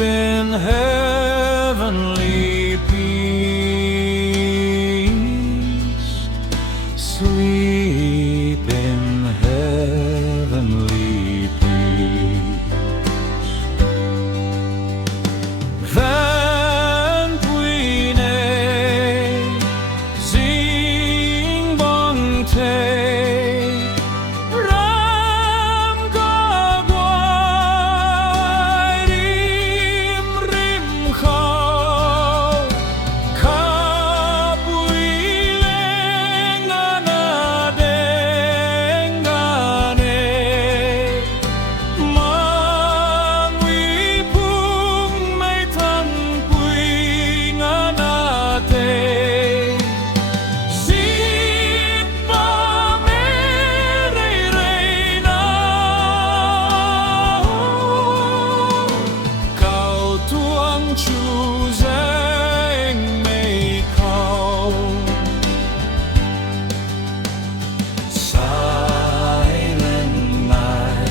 in heavenly peace. Sleep in heavenly peace. Thanpui zing kaguai khau. Kapui le Nga daeng ngui phungmei Thanpui nga zing ba khau tuang chuzaeng khau. Silent night,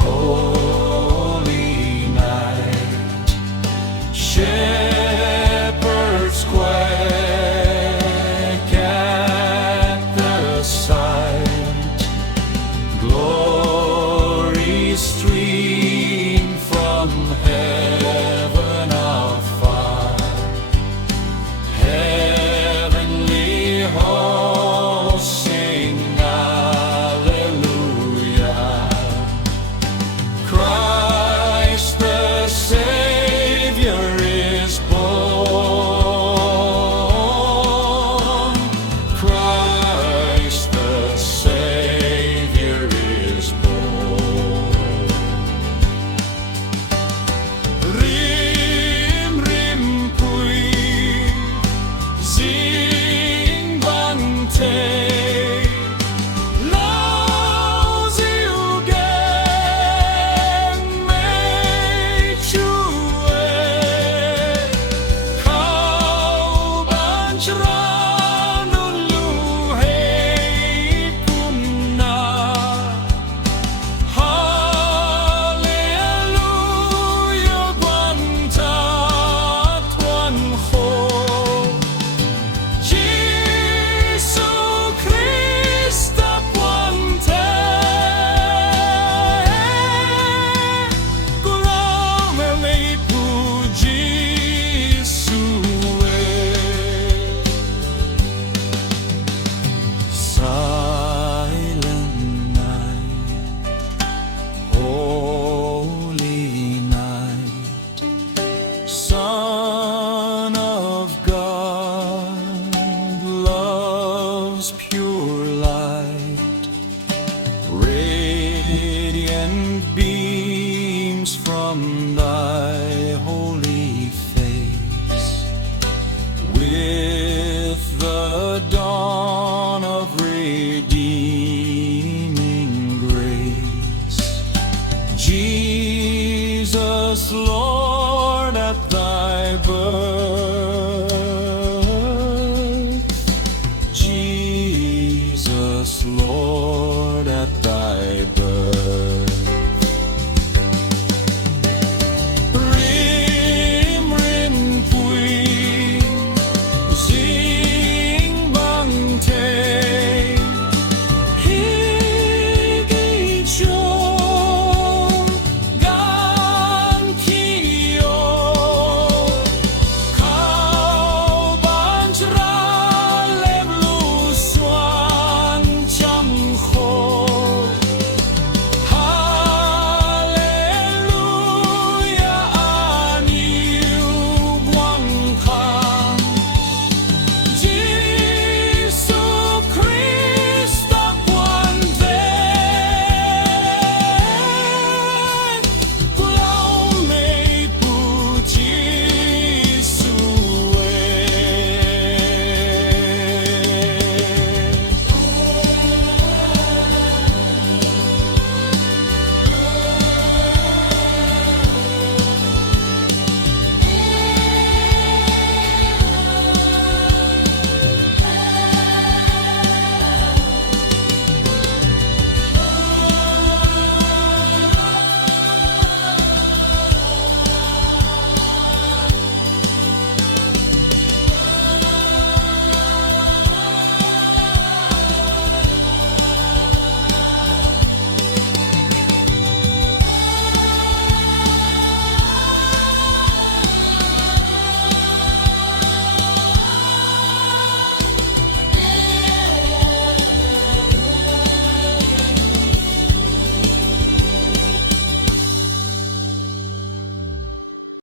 holy night, shepherds quake at the sight. Glories stream from heaven afar. Heavenly hosts sing Alleluia. Christ the Saviour is born. Christ the Saviour is born. Pui zing Lauziu gaan khau baanchra Alleluia Guang thuan Jisu Khrista puan Gulau meipu Jisu Silent night, holy night, Son of God, love's pure light, radiant beams from thy holy face. With the dawn of redeeming grace, Jesus, Lord, at thy birth